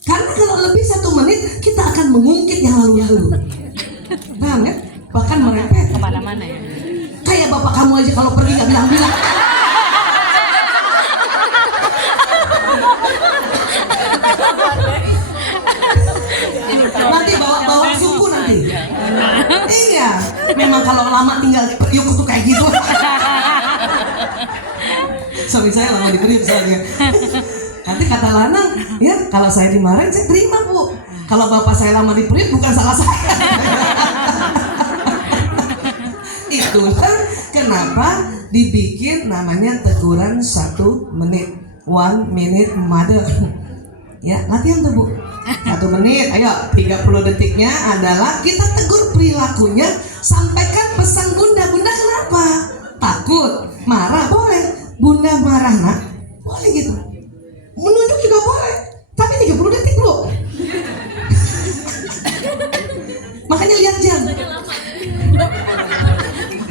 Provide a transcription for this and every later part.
Karena kalau lebih 1 menit kita akan mengungkit yang lalu-lalu. Paham ya? Bahkan merepet kemana-mana ya. Kayak bapak kamu aja kalau pergi gak bilang-bilang. Nanti bawa suku nanti. Iya, memang kalau lama tinggal di Priuk tuh kayak gitu. Suami saya lama di Priuk soalnya. Nanti kata Lanang, ya kalau saya dimarahin saya terima Bu. Kalau bapak saya lama di Priuk bukan salah saya. Itulah kenapa dibikin namanya teguran 1 menit. 1 minute mother. Ya, latihan tuh Bu. 1 menit, ayo 30 detiknya adalah kita tegur perilakunya, sampaikan pesan Bunda. Bunda kenapa? Takut, marah, boleh. Bunda marah nak, boleh gitu. Menunjuk juga boleh, tapi 30 detik bro. Makanya lihat jam. 1,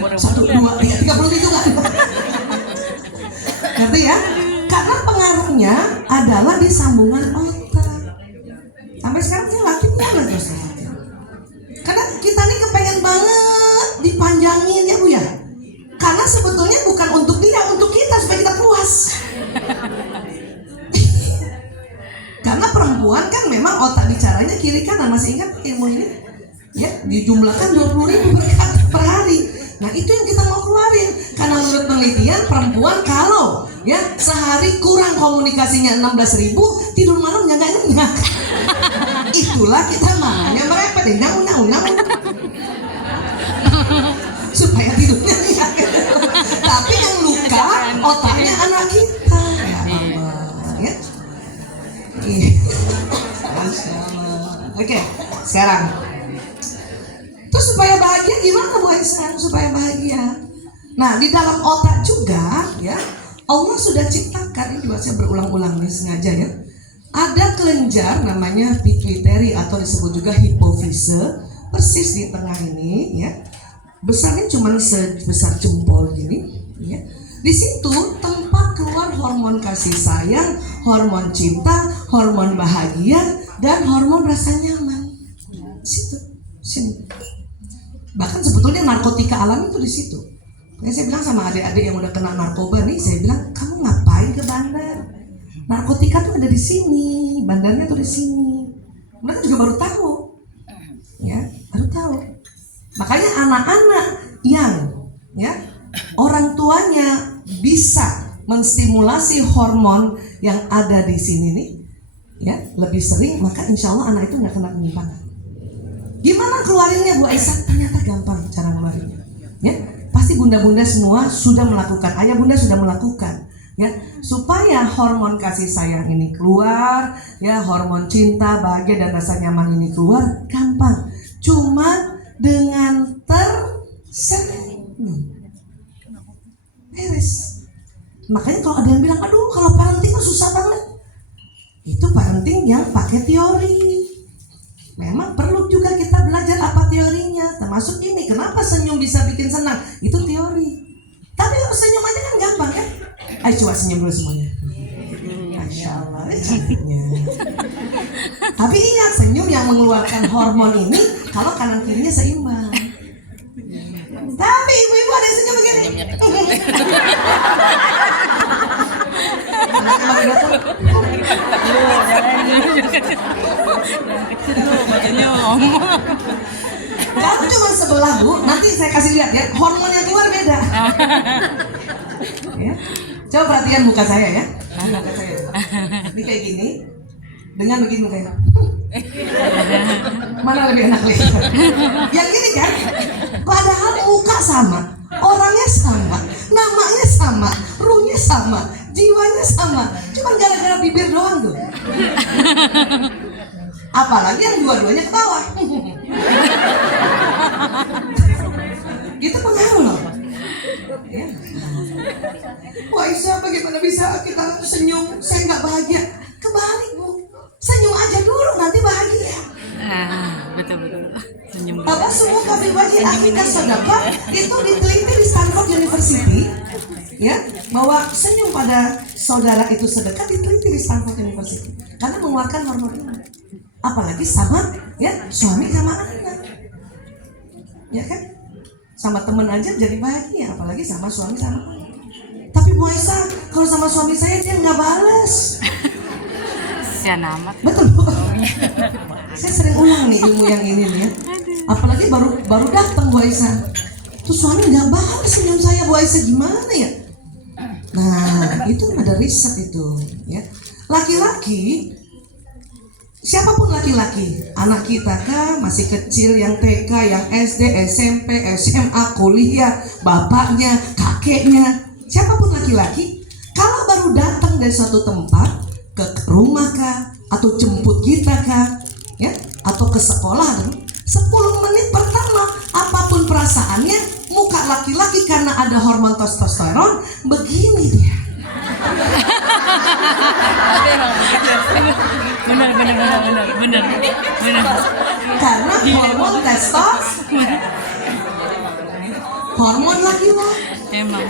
2, 3, 30 detik juga. Ngerti ya? Karena pengaruhnya adalah di sambungan otak. Sampai sekarang saya latih banget terus. Karena kita nih kepengen banget dipanjangin ya Bu ya. Karena sebetulnya bukan untuk dia, untuk kita supaya kita puas. Karena perempuan kan memang otak bicaranya kiri kanan, masih ingat ilmu ini? Ya, dijumlahkan 20.000 berkata per hari. Nah itu yang kita mau keluarin. Karena menurut penelitian perempuan kalau ya sehari kurang komunikasinya 16.000, tidur malamnya nggak nyenyak. Itulah kita makanya merepet undang-undang supaya tidurnya nyenyak. Tapi yang luka otaknya anak kita. Ya Allah, ya. Oke, sekarang. Terus supaya bahagia gimana Bu Aisyah? Supaya bahagia. Nah di dalam otak juga ya Allah sudah ciptakan, ini juga saya berulang-ulang nih sengaja ya. Ada kelenjar namanya pituitary atau disebut juga hipofise, persis di tengah ini ya. Besarnya cuma sebesar jempol gini ya. Di situ tempat keluar hormon kasih sayang, hormon cinta, hormon bahagia, dan hormon rasa nyaman. Di situ, sini. Bahkan sebetulnya narkotika alami itu di situ. Ya, saya bilang sama adik-adik yang udah kena narkoba nih, saya bilang kamu ngapain ke bandar? Narkotika tuh ada di sini, bandarnya tuh di sini. Mereka juga baru tahu, ya, baru tahu. Makanya anak-anak yang, ya, orang tuanya bisa menstimulasi hormon yang ada di sini nih, ya, lebih sering, maka insya Allah anak itu nggak kena penyimpangan. Gimana keluarinnya Bu Aisyah? Ternyata gampang cara keluarinnya. Ya, pasti bunda-bunda semua sudah melakukan, ayah bunda sudah melakukan. Ya, supaya hormon kasih sayang ini keluar, ya, hormon cinta, bahagia dan rasa nyaman ini keluar, gampang. Cuma dengan tersenyum. Beres. Makanya kalau ada yang bilang, aduh kalau parenting susah banget. Itu parenting yang pakai teori. Memang perlu juga kita belajar apa teorinya. Termasuk ini, kenapa senyum bisa bikin senang. Itu teori. Tapi kalau senyum aja kan gampang kan. Ayo coba senyum dulu semuanya. Masya Allah, cantiknya. Tapi ingat, senyum yang mengeluarkan hormon ini kalau kanan kirinya seimbang. Tapi ibu-ibu ada yang senyum begini. Kalau cuma sebelah Bu, nanti saya kasih lihat ya, hormon yang keluar beda. Ya. Coba perhatikan muka saya ya. Muka saya. Ini kayak gini, dengan begini kayak. Mana lebih enak lihat? Yang gini kan? Padahal muka sama, orangnya sama, namanya sama, ruhnya sama, jiwanya sama. Cuma gara-gara bibir doang tuh. Apalagi yang dua-duanya ke bawah. Gitu pengaruh loh. Ya. Wah Aisyah, bagaimana bisa kita senyum? Saya nggak bahagia. Kebalik Bu, senyum aja dulu nanti bahagia. Betul. Senyum. Bapak semua kafir wajib Afrika Sodapa itu diteliti di Stanford University, ya, bahwa senyum pada saudara itu sedekah diteliti di Stanford University karena mengeluarkan hormon ini. Apalagi sama ya suami sama anak, ya kan? Sama temen aja jadi bahagia, apalagi sama suami sama anak. Tapi Bu Aisyah, kalau sama suami saya dia nggak balas. Kasihan amat. Betul Bu. Saya sering ulang nih ilmu yang ini nih ya. Apalagi baru datang Bu Aisyah. Tuh suami nggak balas senyum saya, Bu Aisyah, gimana ya? Nah itu ada riset itu ya. Laki-laki, siapapun laki-laki, anak kita kah, masih kecil, yang TK, yang SD, SMP, SMA, kuliah, bapaknya, kakeknya, siapapun laki-laki, kalau baru datang dari suatu tempat ke rumah kah, atau jemput kita kah, ya, atau ke sekolah, 10 menit pertama apapun perasaannya, muka laki-laki karena ada hormon testosteron begini dia. Benar. Karena hormon testosteron, hormon laki-laki. Emang.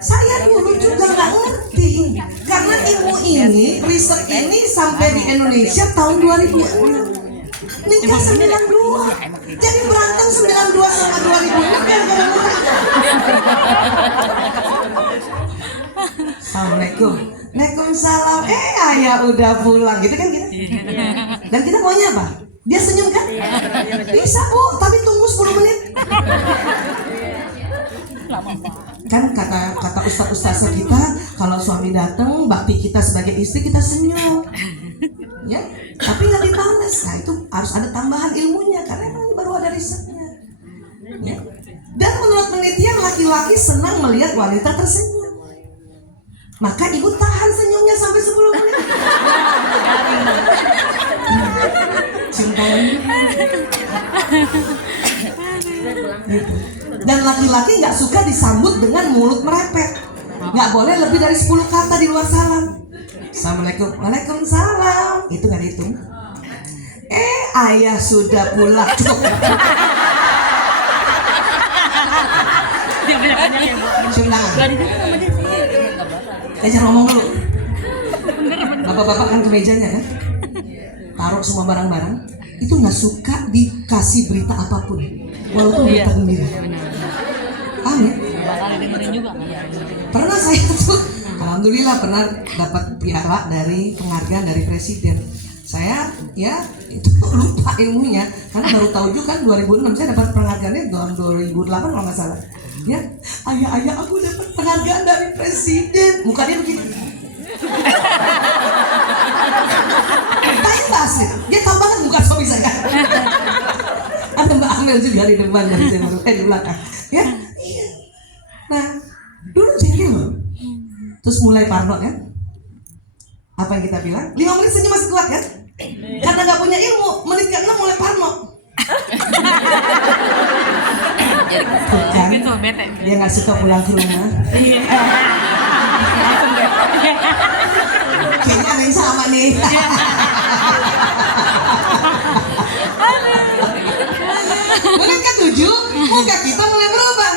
Saya dulu juga nggak ngerti karena ilmu ini, riset ini sampai di Indonesia tahun 2006. Nikah 92, jadi berantem 92 sama 2006 gara-gara nikah. Assalamualaikum, Waalaikumsalam. Ayah udah pulang gitu kan kita. Dan kita maunya apa? Dia senyum kan? Bisa Bu, tapi tunggu 10 menit. Kan kata ustaz-ustazah kita, kalau suami datang, bakti kita sebagai istri kita senyum, ya, tapi nggak dibalas. Nah itu harus ada tambahan ilmunya karena emang ini baru ada risetnya, ya. Dan menurut penelitian laki-laki senang melihat wanita tersenyum, maka ibu tahan senyumnya sampai 10 menit. Cium tangan gitu. Dan laki-laki nggak suka disambut dengan mulut merepet. Nggak boleh lebih dari 10 kata di luar salam. Assalamualaikum, Waalaikumsalam. Itu nggak dihitung. Ayah sudah pulang. Cukup. Cium tangan. Jangan ngomong dulu. Bapak-bapak kan ke mejanya kan, taruh semua barang-barang. Itu nggak suka dikasih berita apapun, walaupun berita gembira. Amin. Pernah saya tuh, alhamdulillah pernah dapat piala dari penghargaan dari presiden. Saya ya itu lupa ilmunya karena baru tahu juga kan 2006 saya dapat penghargaannya tahun 2008 kalau nggak salah. Ya, ayah aku dapat penghargaan dari presiden. Mukanya begini. Tapi pasti dia tahu banget muka suami saya. Ada Mbak Amel juga di depan dari saya di belakang. Ya, iya. Nah, dulu jadi loh. Terus mulai parno kan? Apa yang kita bilang? 5 menit senyum masih kuat kan? Karena nggak punya ilmu, menit ke-6 mulai parno. Bukan, dia nggak suka pulang ke rumah. Kayaknya ada yang sama nih. Menit ke-7, muka kita mulai berubah.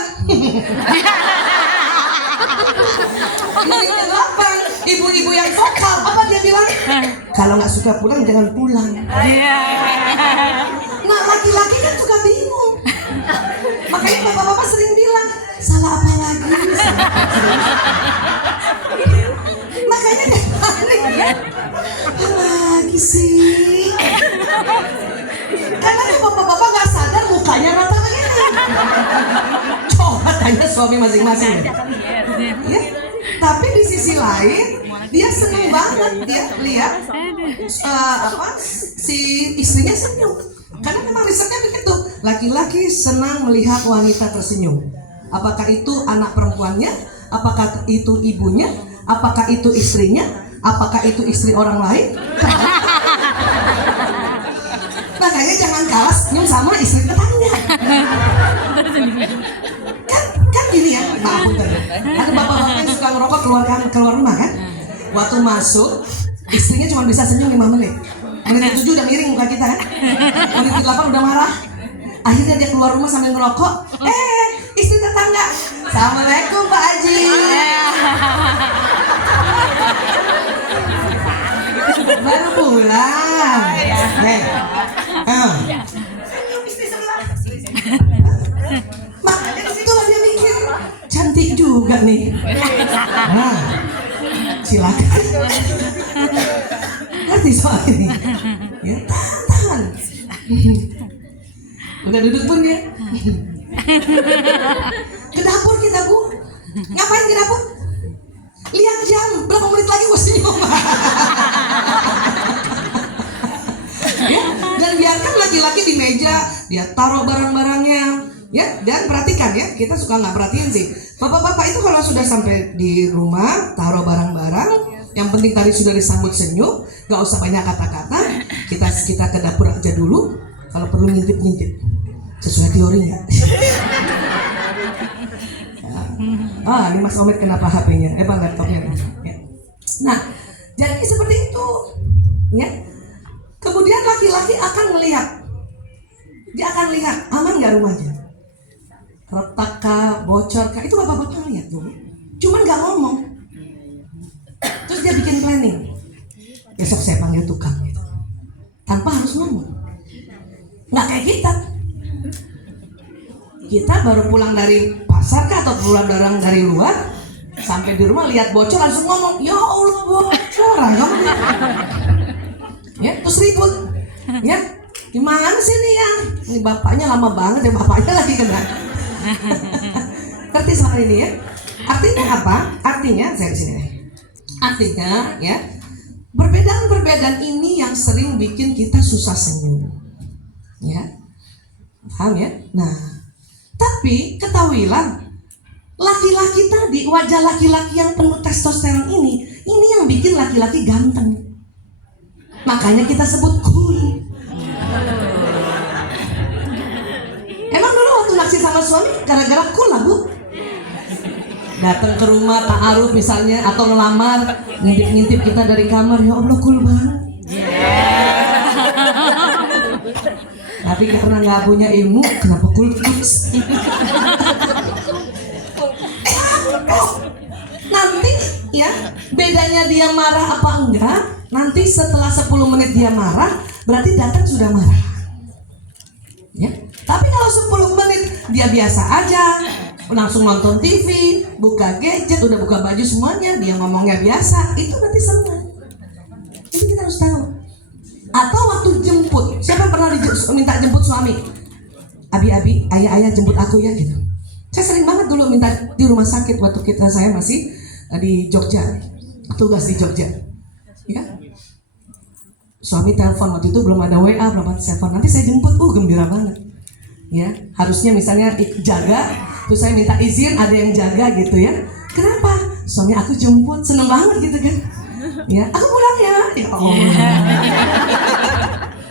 Menit ke-8, ibu-ibu yang vokal, apa dia bilang? Kalau nggak suka pulang, jangan pulang. Nah, laki-laki kan suka bingung. Makanya bapak-bapak sering bilang, salah apa lagi? Makanya dia panik. Apa lagi sih? Karena bapak-bapak nggak sadar mukanya rata begini. Coba tanya suami masing-masing. Ya? Tapi di sisi lain, dia seneng banget dia lihat si istrinya senyum. Karena memang risetnya begitu, laki-laki senang melihat wanita tersenyum. Apakah itu anak perempuannya, apakah itu ibunya, apakah itu istrinya, apakah itu istri orang lain. Makanya jangan kalah senyum sama istri tetangga. Kan gini ya, maaf tadi. Ada bapak-bapak yang suka ngerokok keluar rumah kan? Waktu masuk, istrinya cuma bisa senyum 5 menit. Menit ke-7 udah miring muka kita kan? Menit ke-8 udah marah. Akhirnya dia keluar rumah sambil ngerokok. Istri tetangga, Assalamualaikum Pak Haji. Baru pulang. Makanya di situ dia mikir cantik juga nih. Nah, silakan. Ngerti soal ini? Ya, tahan. Udah duduk pun ya. Ke dapur kita Bu. Ngapain ke dapur? Lihat jam, berapa menit lagi gue senyum. Ya, dan biarkan laki-laki di meja, dia taruh barang-barangnya. Ya, dan perhatikan ya, kita suka nggak perhatiin sih. Bapak-bapak itu kalau sudah sampai di rumah, taruh barang-barang. Yang penting tadi sudah disambut senyum, nggak usah banyak kata-kata. Kita ke dapur aja dulu. Kalau perlu ngintip-ngintip, sesuai teorinya. Ini Mas Omid kenapa HP-nya? Laptopnya. Ya. Nah, jadi seperti itu. Ya. Kemudian laki-laki akan melihat. Dia akan lihat aman nggak rumahnya. Retak kah, bocor kah? Itu bapak-bapak lihat tuh. Cuman nggak ngomong. Terus dia bikin planning. Besok saya panggil tukang gitu. Tanpa harus ngomong. Nggak kayak kita. Kita baru pulang dari pasar kah atau pulang dari luar, sampai di rumah lihat bocor langsung ngomong, ya Allah bocor, ya terus ribut, ya gimana sih nih ya, ini bapaknya lama banget ya, bapaknya lagi kena. Ngerti soal ini ya? Artinya apa? Artinya saya di sini. Artinya ya, perbedaan-perbedaan ini yang sering bikin kita susah senyum, ya, paham ya? Nah. Tapi ketahuilah, laki-laki tadi, wajah laki-laki yang penuh testosteron ini yang bikin laki-laki ganteng. Makanya kita sebut cool. Emang dulu waktu naksir sama suami gara-gara cool lah Bu? Datang ke rumah ta'aruf misalnya atau ngelamar, ngintip-ngintip kita dari kamar, ya Allah cool banget. Tapi karena nggak punya ilmu, kenapa cool terus? Nanti ya, bedanya dia marah apa enggak, nanti setelah 10 menit dia marah, berarti datang sudah marah. Ya. Tapi kalau 10 menit dia biasa aja, langsung nonton TV, buka gadget, udah buka baju semuanya, dia ngomongnya biasa, itu nanti senang. Ini kita harus tahu. Atau waktu jemput, siapa yang pernah minta jemput suami? Abi, ayah jemput aku ya gitu. Saya sering banget dulu minta di rumah sakit waktu saya masih di Jogja, tugas di Jogja, ya. Suami telepon waktu itu belum ada WA, belum ada telepon. Nanti saya jemput, gembira banget. Ya, harusnya misalnya jaga, terus saya minta izin ada yang jaga gitu ya. Kenapa? Suami aku jemput, seneng banget gitu kan. Ya, aku pulang ya. Ya Allah.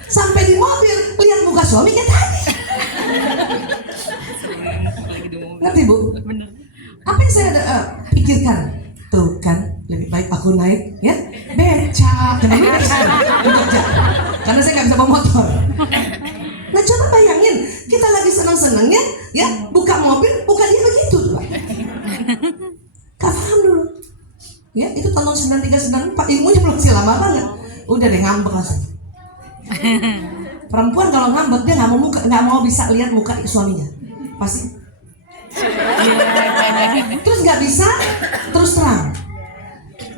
Sampai di mobil lihat muka suami kayak tadi. Ngerti Bu? Apa yang saya pikirkan? Tuh kan, lebih baik aku naik ya beca, karena saya nggak bisa bawa motor. Nah coba bayangin, kita lagi senang-senangnya ya, buka mobil, buka dia begitu tuh. Gak paham dulu. Ya itu tahun 93-94, ilmunya masih lama banget. Udah deh ngambek langsung. Perempuan kalau ngambek dia nggak mau bisa lihat muka suaminya, pasti. Terus nggak bisa terus terang.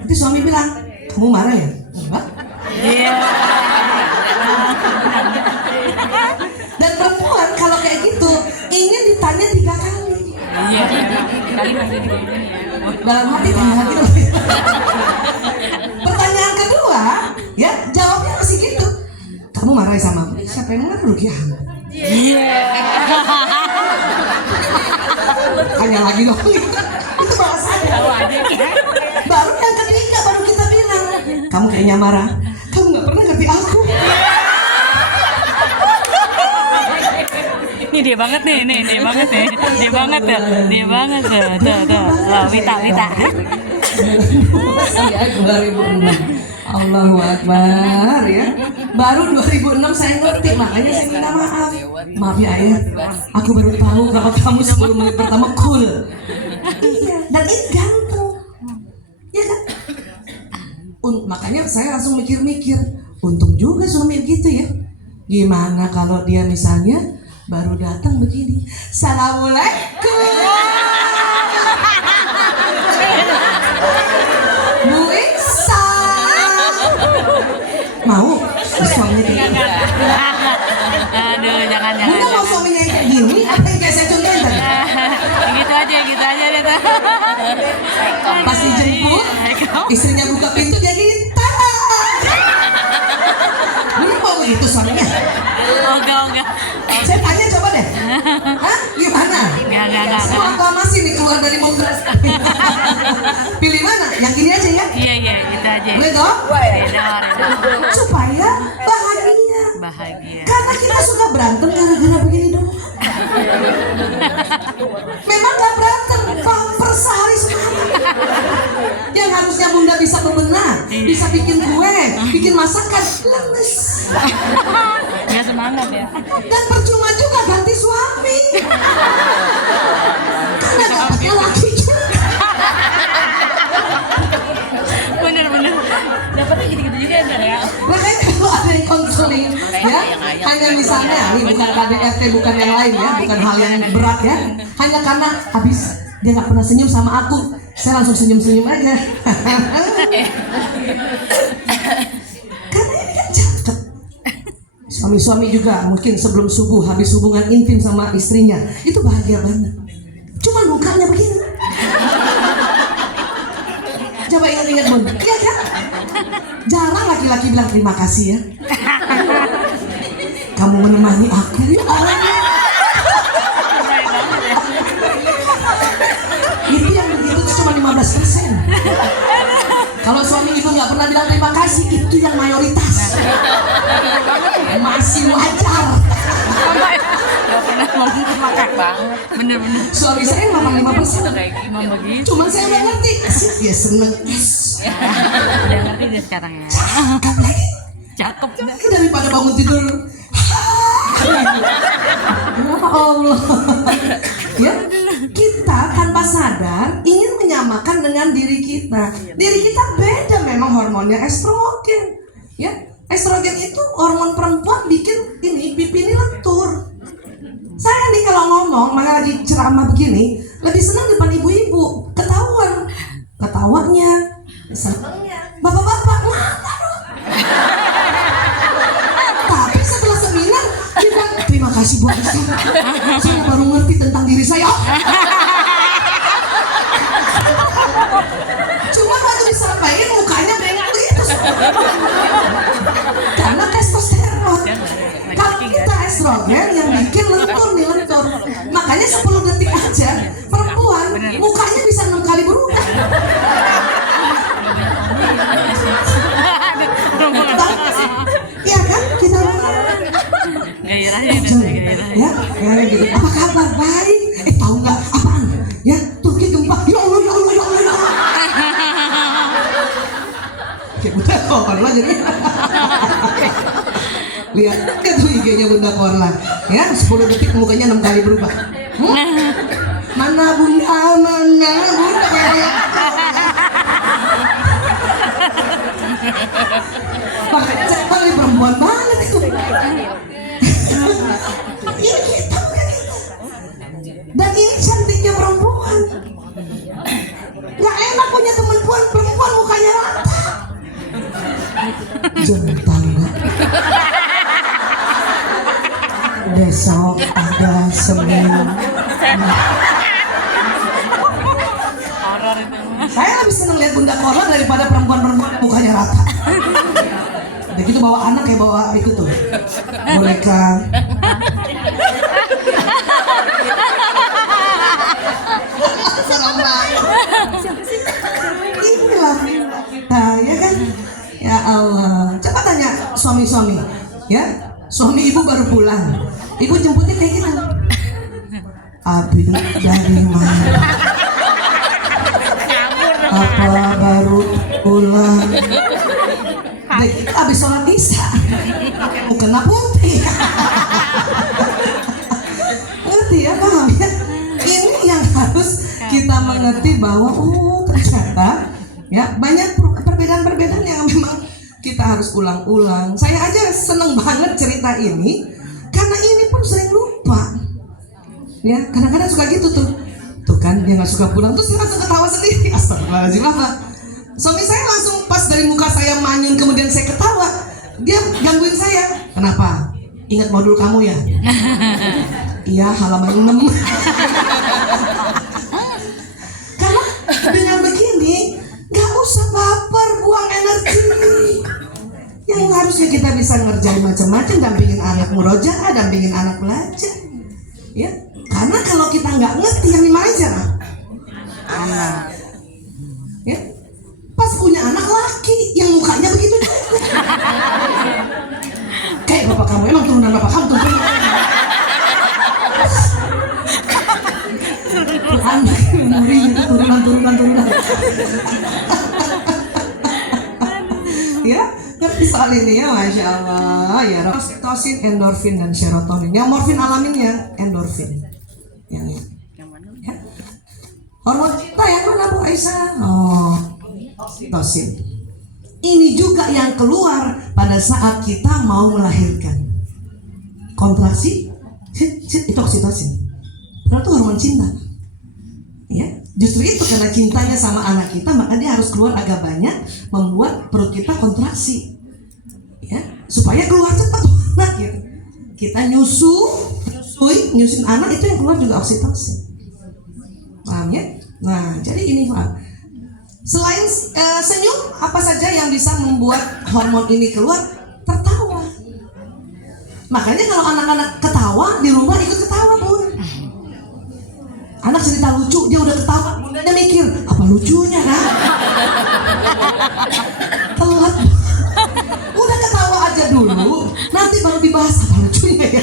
Nanti suami bilang, kamu marah ya? Enggak. Dan perempuan kalau kayak gitu ingin ditanya 3 kali. Iya, kali masih gitu ya. Dalam hati. Pertanyaan kedua, ya jawabnya masih gitu. Kamu marah sama aku? Siapa yang marah rugi amat? Iya. Hanya lagi dong. Itu bahasanya. Baru yang ketiga baru kita bilang, kamu kayaknya marah. Kamu nggak pernah ngerti aku. Ini dia banget nih, dia banget nih, dia banget tuh, tuh, Wita. Ya 2006. Allahu Akbar ya. Baru 2006 saya ngerti, makanya saya minta maaf. Maaf ya ayah, aku baru tahu kalau kamu 10 menit pertama cool. Dan ini ganteng, ya kan? Makanya saya langsung mikir-mikir, untung juga suami gitu ya. Gimana kalau dia misalnya baru datang begini, Assalamualaikum Bu Iksan, mau suaminya kayak gini? Aduh, jangan. Bunda mau suaminya kayak gini? Apa yang kayak saya contohin tadi? Gitu aja deh. Pas dijemput, istrinya buka pintu dia gini, tada! Bunda mau begitu suaminya? Enggak. Saya tanya coba deh, hah? Gimana? Enggak. Semua aklamasi nih keluar dari mobil. Pilih mana? Yang ini aja ya? Iya, gitu aja. Boleh dong? Reda. Supaya bahagia. Bahagia. Karena kita suka berantem gara-gara begini dong. Memang gak berantem, bumper sehari semalam. Yang harusnya Bunda bisa bebenah, bisa bikin kue, bikin masakan, lemes. Nggak semangat ya. Dan percuma juga ganti suami. Karena dapatnya laki juga. Bener. Dapatnya gitu-gitu juga ya. Makanya kalau ada yang konseling, ya, hanya misalnya, ini bukan KDRT, bukan yang lain ya, bukan hal yang berat ya, hanya karena habis dia nggak pernah senyum sama aku, saya langsung senyum aja. Karena ini kan cakep. Suami-suami juga mungkin sebelum subuh habis hubungan intim sama istrinya, itu bahagia banget. Cuman mukanya begini. Coba ingat-ingat Bun, iya kan? Jarang laki-laki bilang terima kasih ya. Kamu menemani aku ya Allah. Itu yang begitu itu cuma 15%. Kalau suami ibu nggak pernah bilang terima kasih, itu yang mayoritas. Masih wajar. Gak pernah ngomong terima kasih banget. Bener. Suami saya 85%. Emang begitu. Cuman saya nggak ngerti. Dia seneng. Udah ngerti deh sekarang ya. Cakep lagi. Cakep dah. Daripada bangun tidur. Ya Allah. Ya, kita tanpa sadar ingin menyamakan dengan diri kita. Diri kita beda memang hormonnya estrogen. Ya, estrogen itu hormon perempuan bikin ini pipi ini lentur. Saya nih kalau ngomong, makanya lagi ceramah begini, lebih senang depan ibu-ibu, ketahuan, ketawanya, senangnya, bapak-bapak, mana dong? Tapi setelah seminar, dia bilang, terima kasih Bu Iksan, saya baru ngerti tentang diri saya. Cuma waktu disampaikan mukanya bengak gitu. Karena testosteron. Kalau kita estrogen yang bikin lentur nih lentur. Makanya 10 detik aja perempuan mukanya bisa 6 kali berubah. Iya kan? Kita Gairahnya ya, gitu. Apa kabar? Baik. Tahu nggak apaan? Ya, Turki gempa. Ya Allah. Kayak Bunda Korla jadi. Lihat itu IG-nya Bunda Korla. Ya, 10 detik mukanya 6 kali berubah. Mana Bunda Korla. Makanya saya paling perempuan banget itu. Ini kita bukan itu. Dan ini cantiknya perempuan. Gak enak punya teman perempuan mukanya rata. Jangan nggak. Besok ada Senin. horor itu. Saya lebih senang lihat Bunda Korla daripada perempuan-perempuan mukanya rata. Udah gitu bawa anak kayak bawa itu tuh boneka. Inilah nah, ya kan? Ya Allah. Coba tanya suami-suami, ya. Suami ibu baru pulang. Ibu jemputnya kayak gitu. Abi dari mana? Apa baru pulang? Abis sholat isya. Mau kena putih. Ngerti ya, paham ya? Ini yang harus kita mengerti bahwa ternyata ya banyak perbedaan-perbedaan yang memang kita harus ulang-ulang. Saya aja seneng banget cerita ini karena ini pun sering lupa. Ya, kadang-kadang suka gitu tuh. Tuh kan dia nggak suka pulang terus langsung ketawa sendiri. Astagfirullahaladzim apa? Suami saya langsung pas dari muka saya manyun kemudian saya ketawa. Dia gangguin saya. Kenapa? Ingat modul kamu ya? Iya, halaman 6. Karena dengan begini nggak usah baper, buang energi. Yang harusnya kita bisa ngerjain macam-macam, dampingin anak murojaah, dampingin anak belajar. Ya, karena kalau kita nggak ngerti yang dimarahin siapa? Anak. Ya, pas punya anak laki yang mukanya begitu juga. Kayak bapak kamu, emang turunan bapak kamu tuh. Anak memorinya itu turunan. Ya, ngerti soal ini ya, masya Allah. Ya, oksitosin, endorfin dan serotonin. Yang morfin alamin yang endorfin. Yang ya. Hormon kita yang mana Bu Aisyah? Oh, oksitosin. Ini juga yang keluar pada saat kita mau melahirkan. Kontraksi, itu oksitosin. Itu hormon cinta. Ya, justru itu karena cintanya sama anak kita, maka dia harus keluar agak banyak, membuat perut kita kontraksi. Ya, supaya keluar cepat anak gitu. Kita nyusuin anak itu yang keluar juga oksitosin. Paham ya? Nah, jadi ini Pak. Selain senyum, apa saja yang bisa membuat hormon ini keluar? Tertawa. Makanya kalau anak-anak ketawa di rumah ikut ketawa Bun. Anak cerita lucu, dia udah ketawa, bundanya mikir apa lucunya kan? Telat. Udah ketawa aja dulu, nanti baru dibahas apa lucunya ya.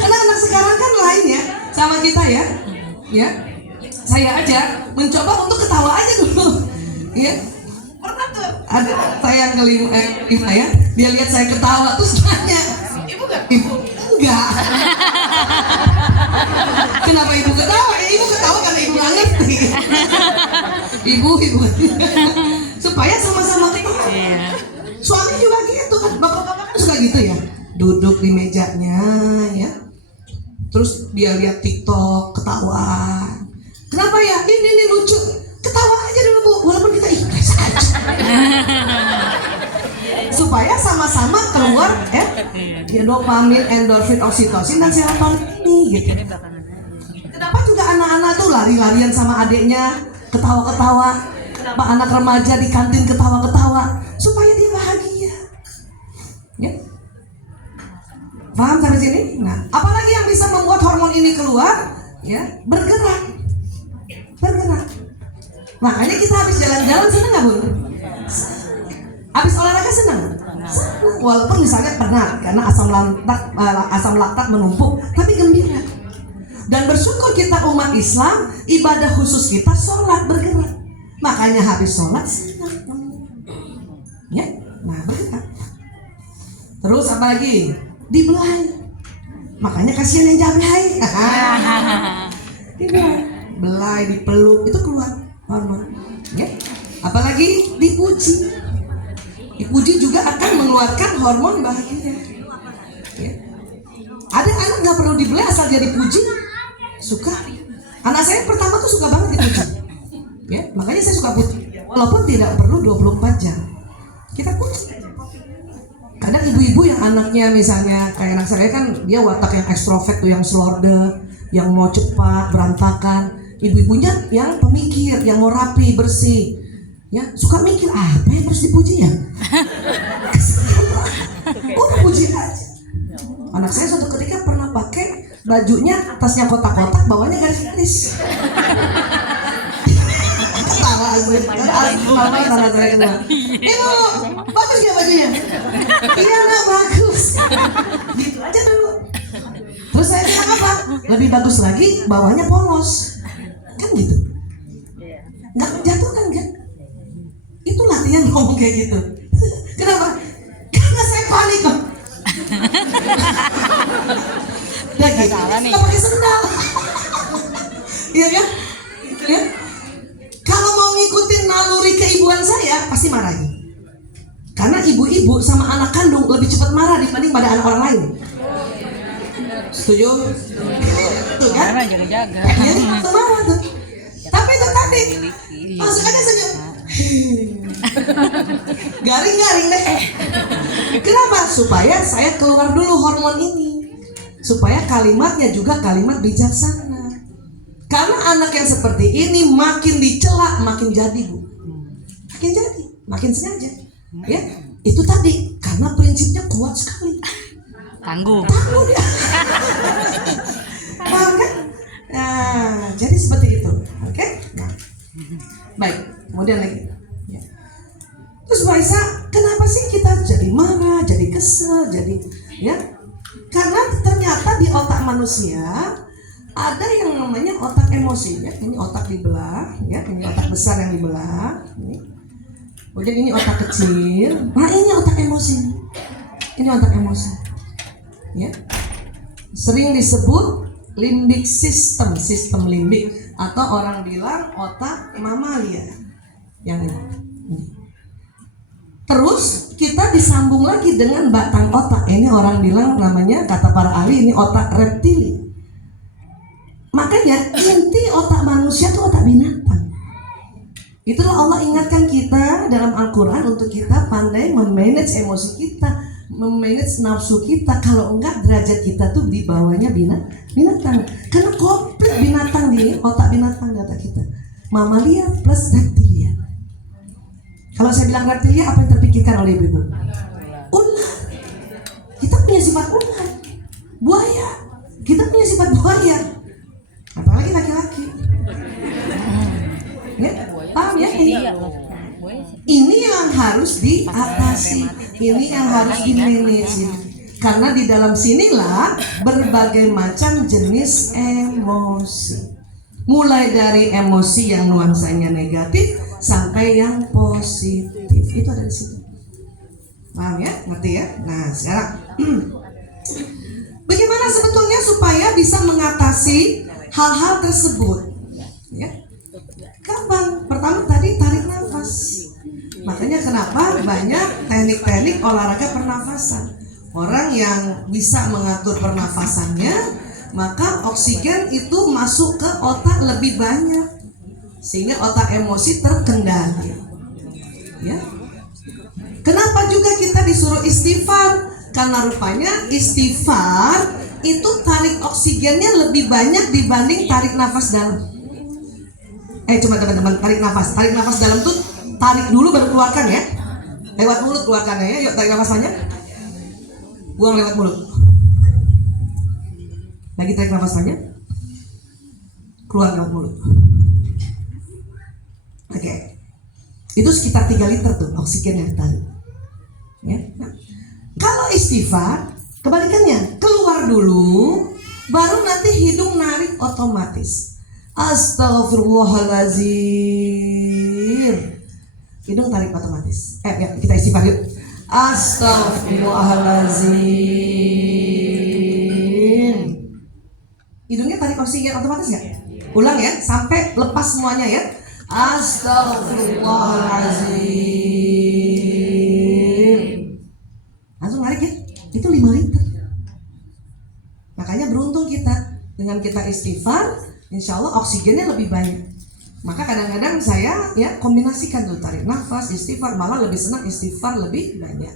Karena anak sekarang kan lain ya, sama kita ya. Ya, saya aja mencoba untuk ketawa aja dulu. Ya, pernah tuh ada saya yang kelima ya, dia lihat saya ketawa terus nanya, ibu nggak? Ibu enggak. Kenapa ibu ketawa? Ibu ketawa karena ibu nggak ngerti. Ibu supaya sama-sama ketawa. Suami juga gitu kan, bapak-bapak kan suka gitu ya, duduk di mejanya ya, terus dia lihat TikTok ketawa. Kenapa ya? Ini lucu, ketawa aja dulu Bu, walaupun kita ikhlas aja. Supaya sama-sama keluar ya dopamin, endorfin, oksitosin dan serotonin ini gitu. Kenapa juga anak-anak tuh lari-larian sama adiknya, ketawa-ketawa. Kenapa anak remaja di kantin ketawa-ketawa? Supaya dia bahagia. Ya. Paham sampai sini? Nah, apalagi yang bisa membuat hormon ini keluar? Ya, bergerak. Makanya kita habis jalan-jalan seneng nggak Bu? Habis olahraga seneng? Walaupun misalnya penat karena asam laktat menumpuk, tapi gembira. Dan bersyukur kita umat Islam, ibadah khusus kita sholat, bergerak. Makanya habis sholat senang. Ya, nah bergerak. Terus apa lagi? Dibelai. Makanya kasihan yang jablay. Belai, dipeluk, itu keluar hormon. Ya. Apalagi dipuji. Dipuji juga akan mengeluarkan hormon bahagia. Ya. Ada anak nggak perlu dibelai asal dia dipuji, suka. Anak saya pertama tuh suka banget dipuji. Ya, makanya saya suka puji. Walaupun tidak perlu 24 jam. Kita puji. Kadang ibu-ibu yang anaknya misalnya kayak anak saya kan dia watak yang ekstrovert tuh, yang slorde, yang mau cepat, berantakan. Ibu-ibunya yang pemikir, yang mau rapi, bersih. Ya, suka mikir apa yang harus dipuji ya? Udah puji aja. Anak saya suatu ketika pernah pakai bajunya, tasnya kotak-kotak, bawahnya garis-garis. Ketawa gue. Ibu, bagus gak bajunya? Iya nak, bagus. Gitu aja dulu. Terus saya bilang apa? Lebih bagus lagi, bawahnya polos. Kan gitu. Gak menjatuhkan kan? Itu latihan ngomong kayak gitu. Kenapa? Karena saya panik kok. Udah gitu, gak pakai sendal. Iya kan? Gitu ya. saya pasti marahin. Karena ibu-ibu sama anak kandung lebih cepat marah dibanding pada anak orang lain. Setuju? Tuh kan? Karena jaga-jaga. Jadi waktu marah tuh. Tapi itu tadi langsung aja senyum. Garing-garing deh. Kenapa? Supaya saya keluar dulu hormon ini. Supaya kalimatnya juga kalimat bijaksana. Karena anak yang seperti ini makin dicela makin jadi, Bu. Makin jadi, makin sengaja. Ya, itu tadi karena prinsipnya kuat sekali. Tangguh. Tangguh dia. Paham kan? Nah, jadi seperti itu. Oke? Nah. Baik, kemudian lagi. Ya. Terus Mbak Isa, kenapa sih kita jadi marah, jadi kesel, jadi ya? Karena ternyata di otak manusia ada yang namanya otak emosi, ya. Ini otak dibelah, ya. Ini otak besar yang dibelah. Kemudian ini otak kecil. Nah, ini otak emosi. Ini otak emosi. Ya. Sering disebut limbic system, sistem limbik, atau orang bilang otak mamalia. Yang ini. Terus kita disambung lagi dengan batang otak. Ini orang bilang namanya, kata para ahli, ini otak reptili. Makanya inti otak manusia itu otak binatang. Itulah Allah ingatkan kita dalam Al-Quran untuk kita pandai memanage emosi kita, memanage nafsu kita. Kalau enggak derajat kita tuh di bawahnya binatang. Karena komplit binatang di otak binatang data kita. Mamalia plus reptilia. Kalau saya bilang reptilia, apa yang terpikirkan oleh ibu-ibu? Ular. Kita punya sifat ular. Buaya. Kita punya sifat buaya. Apalagi laki-laki. Ya, paham ya? Ini yang harus diatasi, ini yang harus dimanage. Karena di dalam sinilah berbagai macam jenis emosi. Mulai dari emosi yang nuansanya negatif sampai yang positif. Itu ada di situ. Paham ya? Ngerti ya? Nah, sekarang bagaimana sebetulnya supaya bisa mengatasi hal-hal tersebut? Ya. Gampang. Pertama tadi tarik nafas. Makanya kenapa banyak teknik-teknik olahraga pernafasan. Orang yang bisa mengatur pernafasannya, maka oksigen itu masuk ke otak lebih banyak, sehingga otak emosi terkendali. Ya. Kenapa juga kita disuruh istighfar? Karena rupanya istighfar itu tarik oksigennya lebih banyak dibanding tarik nafas dalam. Coba teman-teman tarik nafas dalam tuh tarik dulu baru keluarkan ya, lewat mulut keluarkannya ya. Yuk tarik nafasnya, buang lewat mulut. Lagi tarik nafasnya, keluar lewat mulut. Oke. Itu sekitar 3 liter tuh oksigen yang ditarik ya. Nah, kalau istighfar kebalikannya, keluar dulu baru nanti hidung narik otomatis. Astaghfirullahaladzim. Hidung tarik otomatis. Ya, kita istighfar yuk. Astaghfirullahaladzim. Hidungnya tarik oksigen otomatis nggak? Ulang ya, sampai lepas semuanya ya. Astaghfirullahaladzim. Langsung narik ya. Itu 5 liter. Makanya beruntung kita dengan kita istighfar. Insya Allah oksigennya lebih banyak. Maka kadang-kadang saya ya kombinasikan tuh tarik nafas, istighfar, malah lebih senang istighfar lebih banyak.